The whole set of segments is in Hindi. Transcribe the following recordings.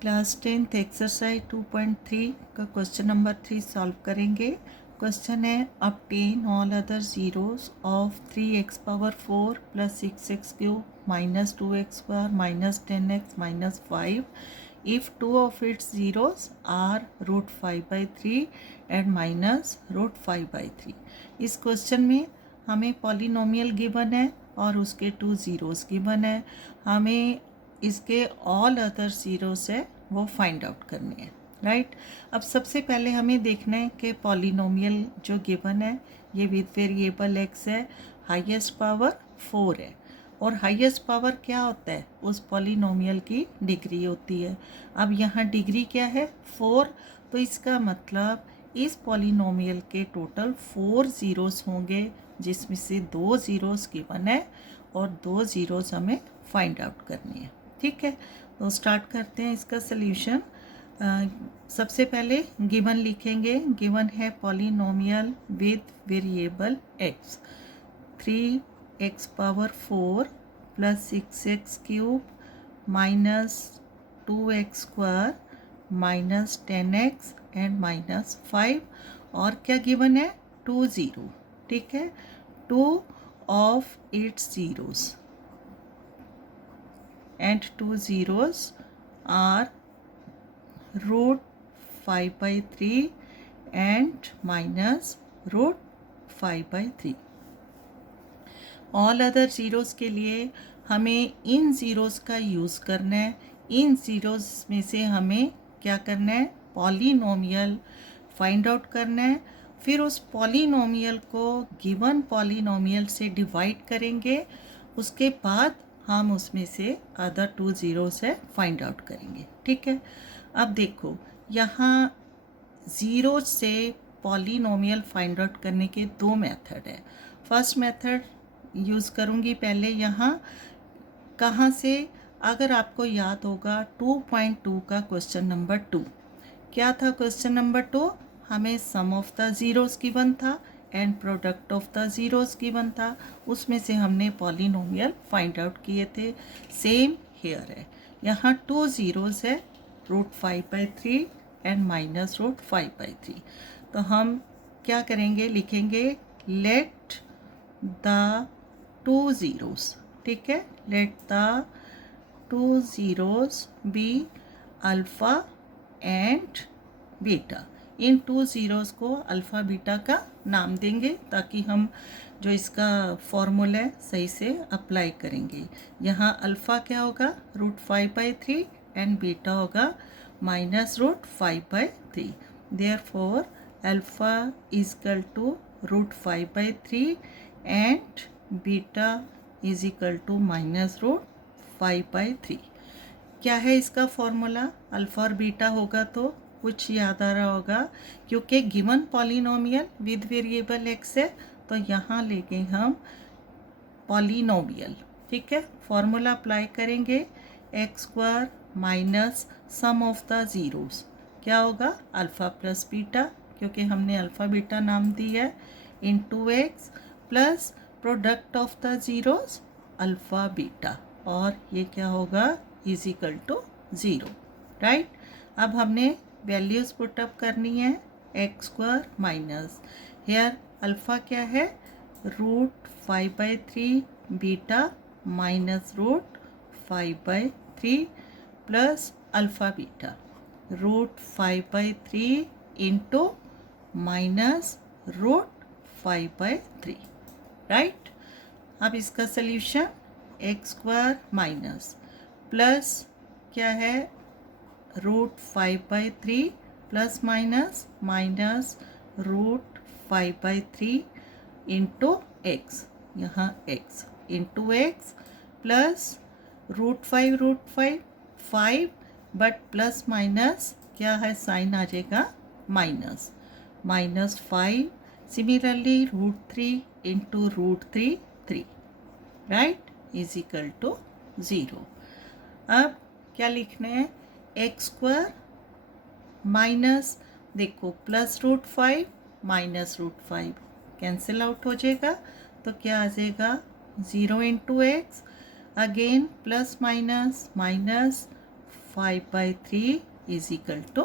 क्लास 10th एक्सरसाइज 2.3 का क्वेश्चन नंबर 3 सॉल्व करेंगे। क्वेश्चन है obtain all other zeros of 3x power 4 plus 6x cube minus 2x square minus 10x minus 5 if two of its zeros are root 5 by 3 and minus root 5 by 3। इस क्वेश्चन में हमें पॉलिनोमियल गिवन है और उसके टू ज़ीरोज़ गिवन है। हमें इसके ऑल अदर ज़ीरोस है वो फाइंड आउट करने हैं, राइट। अब सबसे पहले हमें देखना है कि पॉलिनोमियल जो गिवन है ये विद वेरिएबल एक्स है, हाईएस्ट पावर 4 है और हाईएस्ट पावर क्या होता है, उस पॉलिनोमियल की डिग्री होती है। अब यहाँ डिग्री क्या है 4, तो इसका मतलब इस पॉलिनोमियल के टोटल 4 ज़ीरोस होंगे जिसमें से 2 ज़ीरोस गिवन है और 2 ज़ीरोस हमें फाइंड आउट करनी है। ठीक है, तो स्टार्ट करते हैं इसका सल्यूशन। सबसे पहले गिवन लिखेंगे। गिवन है polynomial with variable x 3x power 4 plus 6x cube minus 2x square minus 10x and minus 5 और क्या गिवन है 2 ज़ीरो। ठीक है, 2 of its zeros and 2 zeros are root 5 by 3 and minus root 5 by 3। All other zeros के लिए हमें इन ज़ीरोज़ का यूज़ करना है। इन ज़ीरोज़ में से हमें क्या करना है, पॉलिनोमियल फाइंड आउट करना है। फिर उस पॉलिनोमियल को गिवन पॉलिनोमियल से डिवाइड करेंगे, उसके बाद हम उसमें से अदर 2 ज़ीरो से फाइंड आउट करेंगे। ठीक है, अब देखो यहाँ ज़ीरो से पॉलिनोमियल फाइंड आउट करने के 2 मेथड है। फर्स्ट मेथड यूज़ करूँगी पहले यहाँ कहाँ से, अगर आपको याद होगा 2.2 का क्वेश्चन नंबर 2 क्या था। क्वेश्चन नंबर 2 हमें सम ऑफ द ज़ीरोज़ गिवन था and product of the zeros given था, उसमें से हमने पॉलिनोमियल फाइंड आउट किए थे। सेम हेयर है, यहाँ 2 ज़ीरोज़ है root 5 by 3 and minus root 5 by 3। तो हम क्या करेंगे, लिखेंगे लेट द 2 ज़ीरोज़, ठीक है, let the 2 zeros be alpha and beta. इन 2 ज़ीरोज़ को अल्फ़ा बीटा का नाम देंगे ताकि हम जो इसका फॉर्मूला है सही से अप्लाई करेंगे। यहाँ अल्फ़ा क्या होगा रूट 5 बाई 3 एंड बीटा होगा minus root 5 by 3। Therefore alpha is equal to root 5 by 3 and beta is equal to minus root 5 by 3। क्या है इसका फॉर्मूला, अल्फ़ा और बीटा होगा तो कुछ याद आ रहा होगा, क्योंकि given polynomial with variable x है तो यहाँ लेंगे हम पॉलिनोमियल। ठीक है, फॉर्मूला अप्लाई करेंगे x square minus sum of the zeros क्या होगा अल्फ़ा प्लस बीटा, क्योंकि हमने अल्फ़ा बीटा नाम दिया है, into x plus product of the zeros alpha beta और ये क्या होगा इज इक्वल टू 0, राइट। अब हमने वैल्यूज़ पुटअप करनी है x square minus here alpha क्या है root 5 by 3 beta minus root 5 by 3 plus alpha beta root 5 by 3 into minus root 5 by 3, right. अब इसका solution x square minus plus क्या है root 5 by 3 plus minus minus root 5 by 3 into x, यहाँ x into x plus root 5 5 but plus minus क्या है साइन आ जाएगा minus minus 5, similarly root 3 into root 3 3, right, is equal to 0। अब क्या लिखना है एक्स स्क्वायर माइनस देखो plus root 5 minus root 5 cancel out हो जाएगा तो क्या आ जाएगा 0 into x again plus minus minus 5/3 is equal to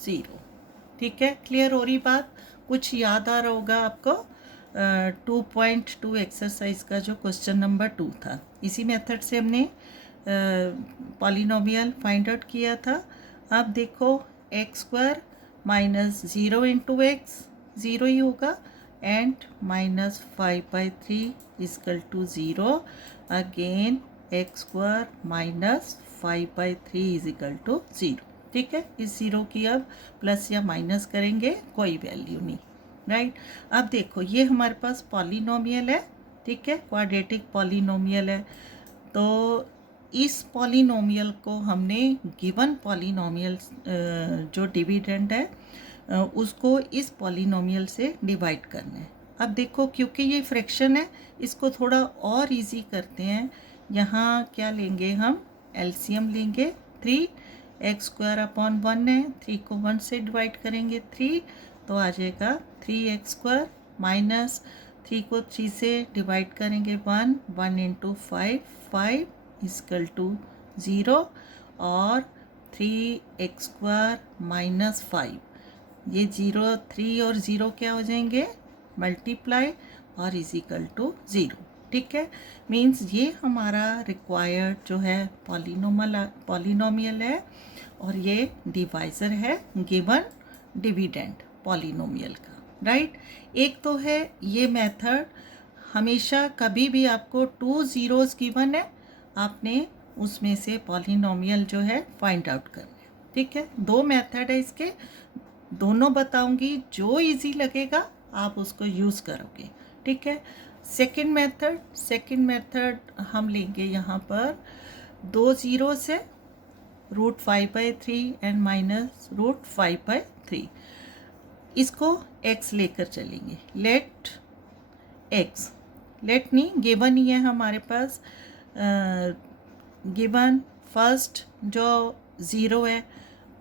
0। ठीक है, क्लियर हो रही बात? कुछ याद आ रहा होगा आपको 2.2 एक्सरसाइज का जो क्वेश्चन नंबर 2 था, इसी मेथड से हमने पॉलिनोमियल फाइंड आउट किया था। अब देखो x square minus 0 into x, 0 ही होगा, and minus 5/3 is equal to 0। Again x square minus 5/3 is equal to 0। ठीक है, इस 0 की अब प्लस या माइनस करेंगे, कोई वैल्यू नहीं, राइट। अब देखो ये हमारे पास पॉलिनोमियल है, ठीक है, क्वाड्रेटिक पॉलिनोमियल है। तो इस पॉलिनोमियल को हमने गिवन पॉलिनोमियल जो डिविडेंड है उसको इस पॉलिनोमियल से डिवाइड करना है। अब देखो क्योंकि ये फ्रैक्शन है, इसको थोड़ा और इजी करते हैं। यहाँ क्या लेंगे हम, एलसीएम लेंगे 3, एक्स स्क्वायर अपॉन 1 है, 3 को 1 से डिवाइड करेंगे 3, तो आ जाएगा 3x स्क्वायर माइनस 3 को 3 से डिवाइड करेंगे 1, 1 इंटू 5, 5 इजकल टू 0, और 3x स्क्वायर माइनस 5, ये 0, 3 और 0 क्या हो जाएंगे, मल्टीप्लाई, और इजिकल टू 0। ठीक है, मीन्स ये हमारा रिक्वायर्ड जो है पॉलिनोमियल है, और ये डिवाइज़र है गिवन डिविडेंड पॉलिनोमियल का, राइट। एक तो है ये मेथड, हमेशा कभी भी आपको 2 ज़ीरोज़ गिवन है, आपने उसमें से पॉलिनोमियल जो है फाइंड आउट करना है। ठीक है, 2 मेथड है इसके, दोनों बताऊंगी, जो इजी लगेगा आप उसको यूज़ करोगे। ठीक है, सेकंड मेथड हम लेंगे यहाँ पर 2 ज़ीरो से √5/3 एंड माइनस √5/3, इसको x लेकर चलेंगे। लेट नहीं, गिवन ही है हमारे पास, गिवन फर्स्ट जो 0 है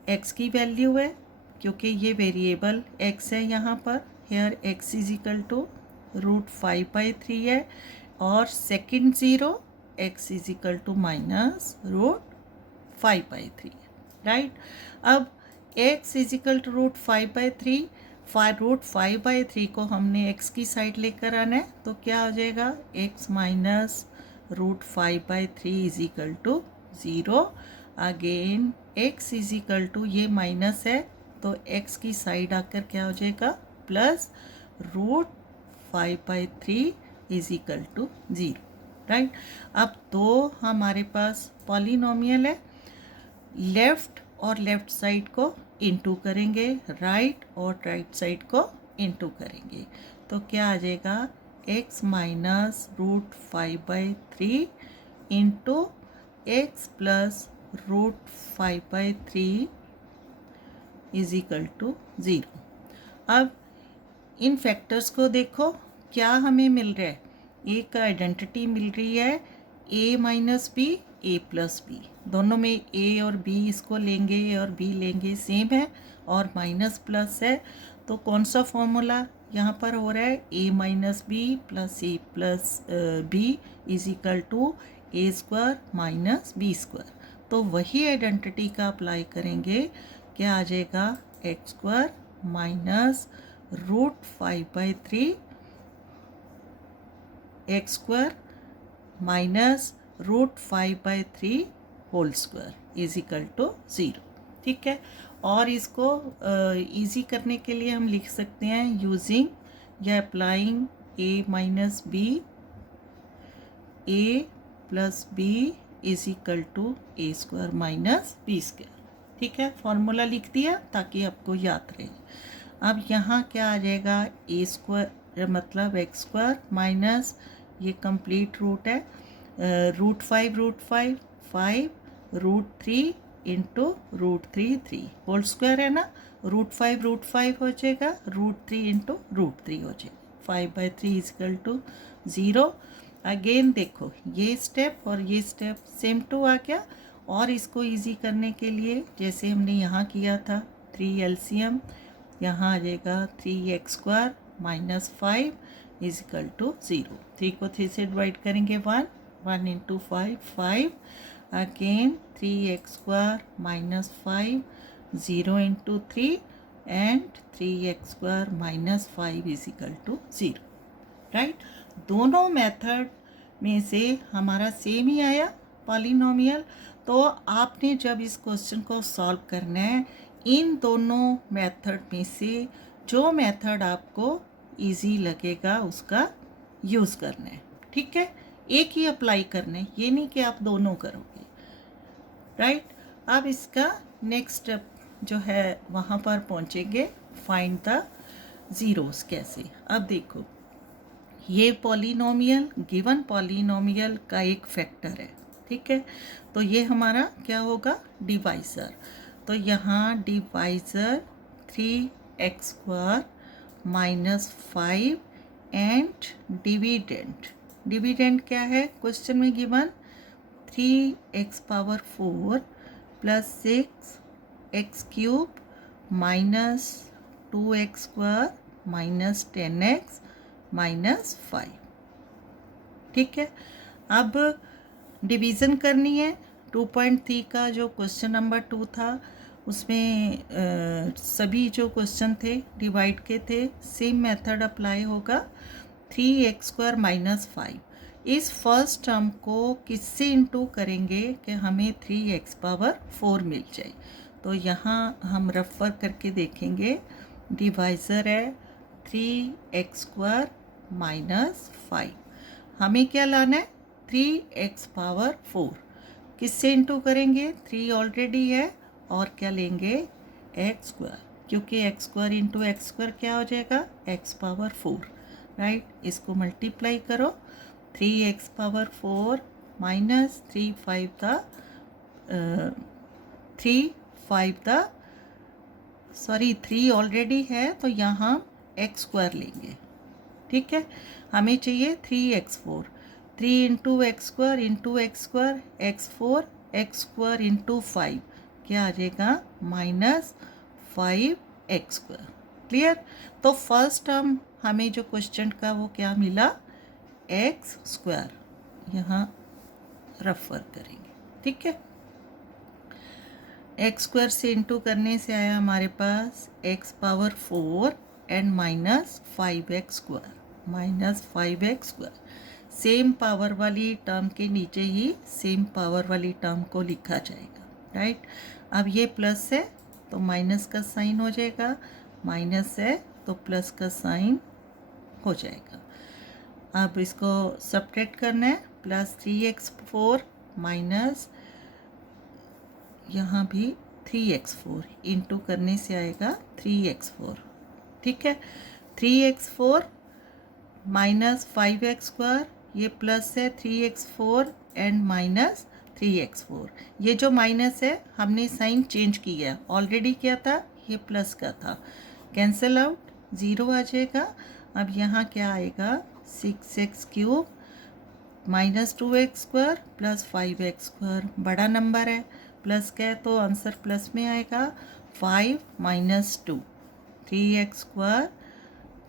x की वैल्यू है, क्योंकि ये वेरिएबल x है यहाँ पर, here x is equal to √5/3 है, और second 0 x is equal to minus √5/3, right. अब x इज इक्वल टू √5/3, √5/3 को हमने x की साइड लेकर आना है, तो क्या हो जाएगा, x minus √5/3 is equal to 0। Again x is equal to, ये माइनस है तो x की साइड आकर क्या हो जाएगा, plus √5/3 is equal to 0, right. अब तो हमारे पास पॉलिनोमियल है, लेफ्ट और लेफ्ट साइड को इनटू करेंगे, राइट और राइट साइड को इनटू करेंगे, तो क्या आ जाएगा, x minus √5/3 into x plus √5/3 is equal to 0। अब इन फैक्टर्स को देखो क्या हमें मिल रहा है, ए का आइडेंटिटी मिल रही है a minus B, a plus B, दोनों में a और b, इसको लेंगे a और b लेंगे, सेम है, और माइनस प्लस है, तो कौन सा फॉर्मूला यहाँ पर हो रहा है, a minus B plus a plus B is equal to a square minus B square, तो वही आइडेंटिटी का अप्लाई करेंगे, क्या आ जाएगा, x square minus √5/3 x square minus √5/3 whole square is equal to 0। ठीक है, और इसको इजी करने के लिए हम लिख सकते हैं यूजिंग या applying a minus B, a plus B is equal to a square minus B square. ठीक है, फॉर्मूला लिख दिया ताकि आपको याद रहे। अब यहाँ क्या आ जाएगा, a स्क्वायर मतलब एक्स स्क्वायर माइनस, ये कंप्लीट रूट है, √5 √3 इंटू √3 होल स्क्वायर है ना, √5 हो जाएगा, √3 इंटू √3 हो जाएगा, 5/3 इजकल टू 0। अगेन देखो ये स्टेप और ये स्टेप सेम टू आ गया, और इसको इजी करने के लिए जैसे हमने यहाँ किया था 3 एलसीएम, यहाँ आ जाएगा 3x square minus 5 is equal to 0, 3 को 3 से डिवाइड करेंगे 1, 1 into 5, 5, again 3x² minus 5, 0 into 3 and 3x² minus 5 is equal to 0, right. दोनों मेथड में से हमारा सेम ही आया पॉलिनोमियल। तो आपने जब इस क्वेश्चन को सॉल्व करना है, इन दोनों मेथड में से जो मेथड आपको इजी लगेगा उसका यूज़ करना है, ठीक है। एक ही अप्लाई करना है, ये नहीं कि आप दोनों करोगे, राइट। अब इसका नेक्स्ट स्टेप जो है वहाँ पर पहुँचेंगे, फाइंड द ज़ीरोस कैसे। अब देखो, ये पॉलिनोमियल, गिवन पॉलिनोमियल का एक फैक्टर है, ठीक है। तो ये हमारा क्या होगा, डिवाइज़र। तो यहाँ divisor 3x² minus 5 and dividend, dividend क्या है क्वेश्चन में given, 3x⁴ plus 6x³ minus 2x² minus 10x minus 5, ठीक है। अब डिवीज़न करनी है। 2.3 का जो क्वेश्चन नंबर 2 था उसमें सभी जो क्वेश्चन थे डिवाइड के थे, सेम मेथड अप्लाई होगा। 3x² माइनस 5, इस फर्स्ट टर्म को किससे इंटू करेंगे कि हमें 3x⁴ मिल जाए। तो यहाँ हम रेफर करके देखेंगे, डिवाइज़र है 3x² माइनस 5, हमें क्या लाना है 3x⁴, किससे इंटू करेंगे, 3 ऑलरेडी है और क्या लेंगे x², क्योंकि x² इंटू x² क्या हो जाएगा x⁴, राइट। इसको मल्टीप्लाई करो, 3x⁴ माइनस 3 ऑलरेडी है तो यहाँ x² लेंगे, ठीक है। हमें चाहिए 3x⁴, 3 into x² into x², x² into 5 क्या आ जाएगा -5x², क्लियर। तो फर्स्ट टर्म हमें जो क्वेश्चन का वो क्या मिला, x², यहाँ रेफर करेंगे, ठीक है। x² से इंटू करने से आया हमारे पास x⁴ and minus 5x², same power वाली टर्म के नीचे ही सेम पावर वाली टर्म को लिखा जाएगा, राइट। अब ये प्लस है तो माइनस का साइन हो जाएगा, माइनस है तो प्लस का साइन हो जाएगा। अब इसको सब्ट्रैक्ट करना है, प्लस 3x⁴ माइनस यहाँ भी 3x⁴, इंटू करने से आएगा 3x⁴, ठीक है। 3x⁴ माइनस 5x², ये प्लस है 3x⁴ एंड माइनस 3x⁴, ये जो माइनस है हमने साइन चेंज किया, ऑलरेडी क्या था ये प्लस का था, कैंसिल आउट, 0 आ जाएगा। अब यहाँ क्या आएगा 6x³ minus 2x² plus 5x², बड़ा नंबर है प्लस का है तो आंसर प्लस में आएगा, 5 minus 2, 3x²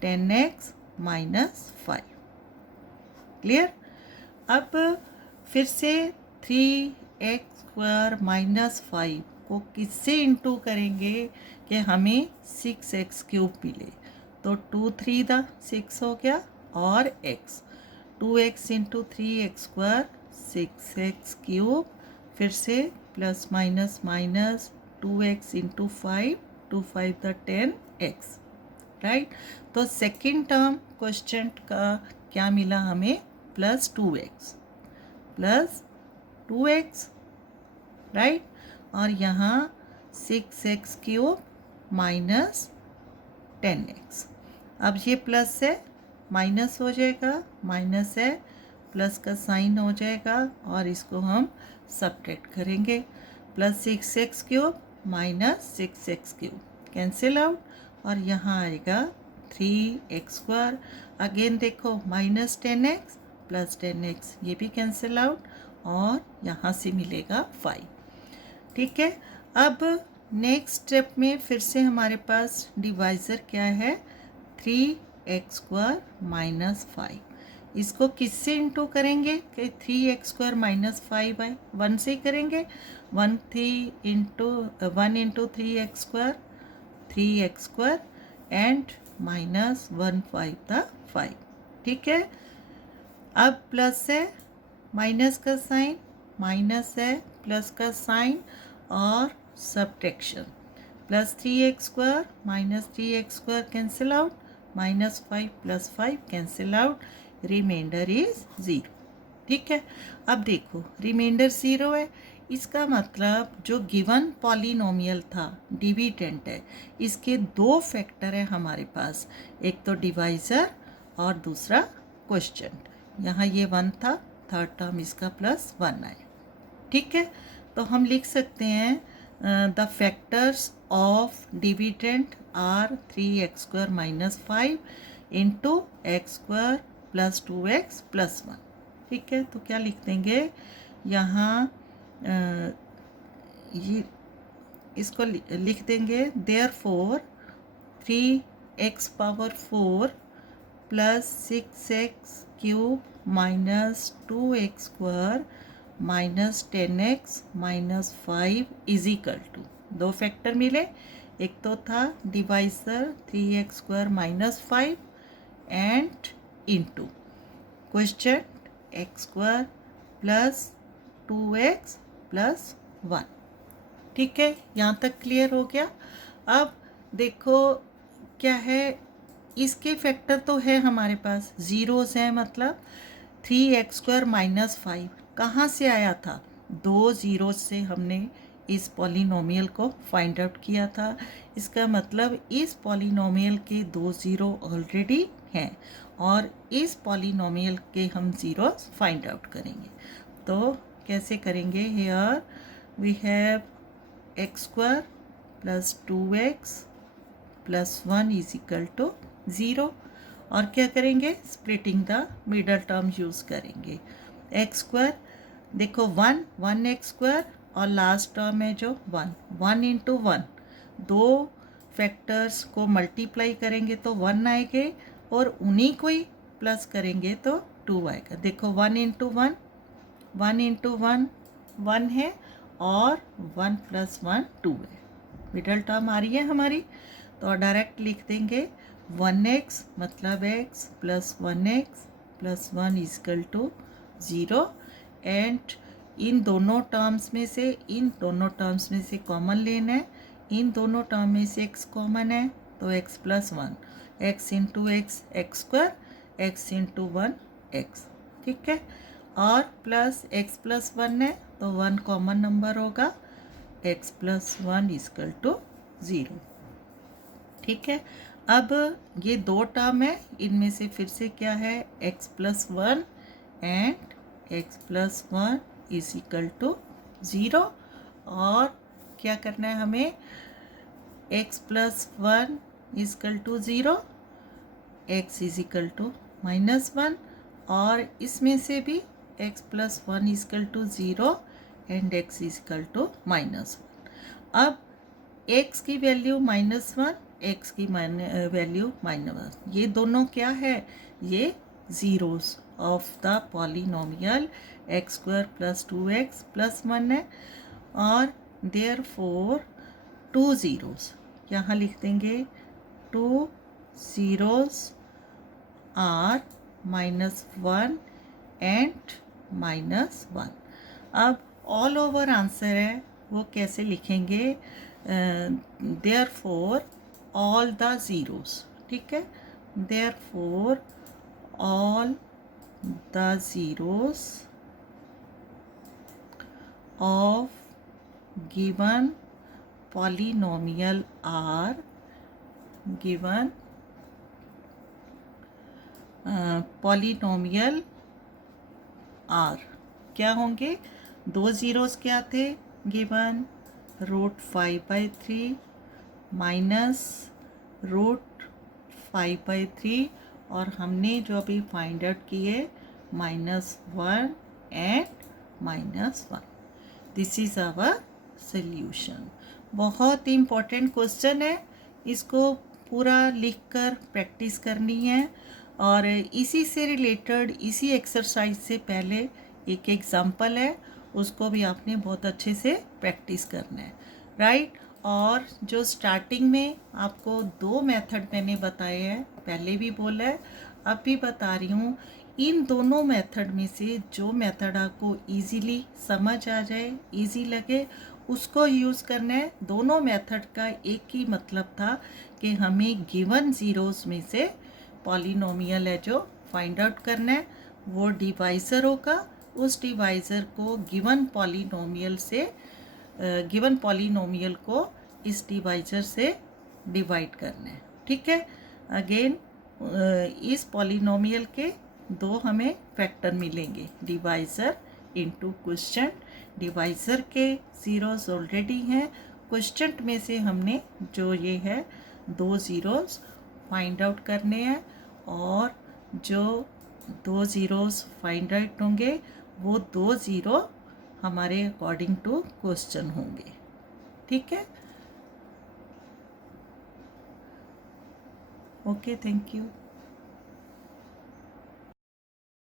10x minus 5, clear. अब फिर से 3x² माइनस 5 को किससे इंटू करेंगे कि हमें 6x³ मिले, तो 2 3 6 हो गया और x, 2x into 3x², 6x³, फिर से plus minus minus 2x into 5, 2 5 10x, right. तो सेकेंड टर्म क्वेश्चन का क्या मिला हमें, प्लस 2x, राइट। और यहाँ 6x³ माइनस 10x, अब ये प्लस है माइनस हो जाएगा, माइनस है प्लस का साइन हो जाएगा और इसको हम सब्ट्रैक्ट करेंगे, plus 6x³ minus 6x³ cancel out और यहाँ आएगा 3x², अगेन देखो माइनस 10x प्लस 10x, ये भी कैंसिल आउट और यहाँ से मिलेगा 5, ठीक है। अब नेक्स्ट स्टेप में फिर से हमारे पास डिवाइज़र क्या है, 3x² माइनस 5, इसको किससे इंटू करेंगे कि 3x² माइनस 5y 1 से करेंगे 1 इंटू 3x² एंड माइनस 1 5 था 5। ठीक है, अब प्लस है माइनस का साइन, माइनस है प्लस का साइन और subtraction, plus 3x² minus 3x² cancel out, minus 5 plus 5 cancel out, remainder is 0। ठीक है, अब देखो रिमाइंडर 0 है, इसका मतलब जो गिवन पॉलिनोमियल था डिविडेंड है, इसके दो फैक्टर है हमारे पास, एक तो डिवाइज़र और दूसरा क्वोशिएंट। यहाँ ये 1 था, थर्ड टर्म इसका प्लस 1 आए। ठीक है, तो हम लिख सकते हैं the factors of dividend are 3x² minus 5 into x² plus 2x plus 1। ठीक है, तो क्या लिख देंगे यहाँ ये इसको लिख देंगे therefore 3x power 4 plus 6x³ minus 2x² minus 10x minus 5 is equal to, दो फैक्टर मिले, एक तो था divisor 3x² minus 5 and into quotient x² plus 2x plus 1। ठीक है, यहाँ तक क्लियर हो गया। अब देखो क्या है, इसके फैक्टर तो है हमारे पास, ज़ीरोज़ हैं, मतलब 3x² माइनस 5 कहाँ से आया था, दो ज़ीरोज़ से हमने इस पॉलिनोमियल को फाइंड आउट किया था। इसका मतलब इस पॉलिनोमियल के दो ज़ीरो ऑलरेडी हैं और इस पॉलिनोमियल के हम ज़ीरोज़ फाइंड आउट करेंगे। तो कैसे करेंगे, here we have x² plus 2x plus 1 is equal to 0, और क्या करेंगे, splitting the middle term use करेंगे। x² देखो 1x² और लास्ट टर्म है जो 1 इंटू 1, दो फैक्टर्स को मल्टीप्लाई करेंगे तो 1 आएंगे और उन्हीं को ही प्लस करेंगे तो 2 आएगा। देखो 1 इंटू 1 1 है और 1 प्लस 1 2 है, मिडल टर्म आ रही है हमारी, तो डायरेक्ट लिख देंगे 1x मतलब x plus 1x plus 1 is equal to 0, and इन दोनों टर्म्स में से कॉमन लेना है, इन दोनों टर्म में से x कॉमन है तो x plus 1, x into x² x into 1 x। ठीक है, और प्लस x प्लस 1 है तो 1 कॉमन नंबर होगा, x प्लस 1 इजकल टू 0। ठीक है, अब ये दो टर्म है, इनमें से फिर से क्या है, x plus 1 and x plus 1 is equal to 0, और क्या करना है हमें, x plus 1 is equal to 0, x is equal to minus 1, और इसमें से भी x plus 1 is equal to 0 and x is equal to minus 1। अब x की वैल्यू माइनस 1, x की वैल्यू माइनस 1, ये दोनों क्या है, ये zeros of the polynomial x² plus 2x plus 1 है, और देयरफॉर 2 ज़ीरोज़ यहाँ लिख देंगे, 2 zeros are minus 1 and minus 1। अब ऑल ओवर आंसर है वो कैसे लिखेंगे, देयरफॉर ऑल द ज़ीरोज़। ठीक है, therefore all the zeros of given polynomial are, given polynomial are क्या होंगे, दो ज़ीरोज़ क्या थे गिवन, √5/3 माइनस √5/3, और हमने जो अभी फाइंड आउट किए -1 and -1। This is our solution. बहुत ही इम्पोर्टेंट क्वेश्चन है, इसको पूरा लिखकर प्रैक्टिस करनी है, और इसी से रिलेटेड इसी एक्सरसाइज से पहले एक एग्जाम्पल है, उसको भी आपने बहुत अच्छे से प्रैक्टिस करना है, राइट। और जो स्टार्टिंग में आपको 2 मेथड मैंने बताए हैं, पहले भी बोला है अब भी बता रही हूँ, इन दोनों मेथड में से जो मेथड आपको इजीली समझ आ जाए, इजी लगे, उसको यूज़ करना है। दोनों मेथड का एक ही मतलब था कि हमें गिवन ज़ीरोस में से पॉलिनोमियल है जो फाइंड आउट करना है, वो डिवाइज़र होगा, उस डिवाइज़र को गिवन पॉलिनोमियल को इस डिवाइज़र से डिवाइड करना है, ठीक है। अगेन इस पॉलिनोमियल के 2 हमें फैक्टर मिलेंगे, डिवाइज़र इनटू क्वोशिएंट। डिवाइज़र के ज़ीरोस ऑलरेडी हैं, क्वोशिएंट में से हमने जो ये है 2 ज़ीरोस फाइंड आउट करने हैं, और जो 2 ज़ीरोस फाइंड आउट होंगे वो 2 ज़ीरो हमारे अकॉर्डिंग टू क्वेश्चन होंगे, ठीक है। Okay, thank you.